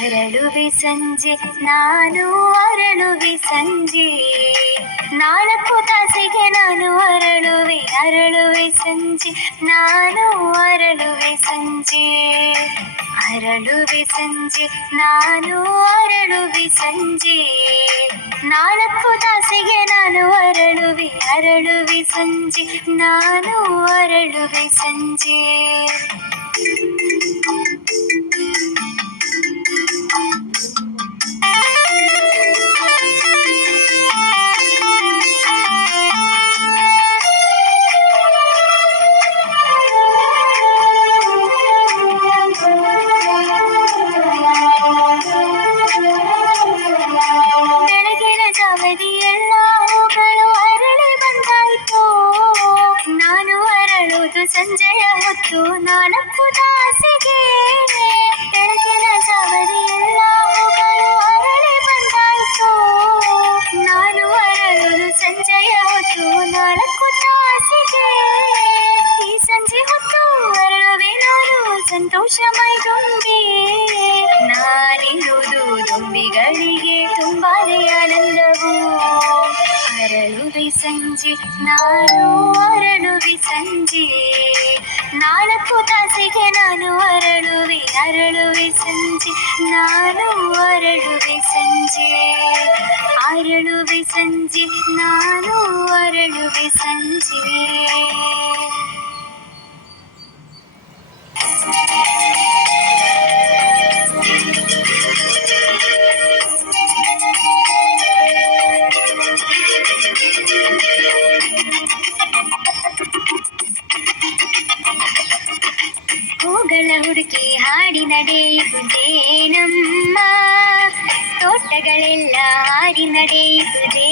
ಅರಳುವೆ ಸಂಜೆ ನಾನು ಅರಳುವೆ ಸಂಜೆ, 4 ತಾಸಿಗೆ ನಾನು ಅರಳುವೆ ಸಂಜೆ, ನಾನು ಅರಳುವೆ ಸಂಜೆ. ಅರಳುವೆ ಸಂಜೆ ನಾನು ಅರಳುವೆ ಸಂಜೆ, 4 ತಾಸಿಗೆ ನಾನು ಅರಳುವೆ ಸಂಜೆ, ನಾನು ಅರಳುವೆ ಸಂಜೆ. ಬೆಳಗಿನ ಜಾವದಿ ಎಲ್ಲ ಹೂಗಳು ಅರಳಿ ಬಂದಾಯ್ತು, ನಾನು ಅರಳುವುದು ಸಂಜೆಯ ಹೊತ್ತು 4 ತಾಸಿಗೆ. ಬೆಳಗಿನ ಜಾವದಿ ಎಲ್ಲ ಹೂಗಳು ಅರಳಿ ಬಂದಾಯ್ತು, ನಾನು ಅರಳುವುದು ಸಂಜೆಯ ಹೊತ್ತು 4 ತಾಸಿಗೆ. ಈ ಸಂಜೆ ಹೊತ್ತು ಅರಳುವೆ ನಾನು ಸಂತೋಷಮಯ ತುಂಬಿ, ನಾನಿರುವುದು ದುಂಬಿಗಳಿಗೆ ತುಂಬಾನೇ ಆನಂದವು. ಅರಳುವೆ ಸಂಜೆ ನಾನು ಅರಳುವೆ ಸಂಜೆ, 4 ತಾಸಿಗೆ ನಾನು ಅರಳುವೆ ಸಂಜೆ, ನಾನು ಅರಳುವೆ ಸಂಜೆ. ಅರಳುವೆ ಸಂಜೆ ನಾನು ಅರಳುವೆ ಸಂಜೆ. ಹೂಗಳ ಹುಡುಕಿ ಹಾಡಿ ನಡೆಯುವುದೇನಮ್ಮ, ತೋಟಗಳೆಲ್ಲ ಹಾಡಿ ನಡೆಯುವುದೇ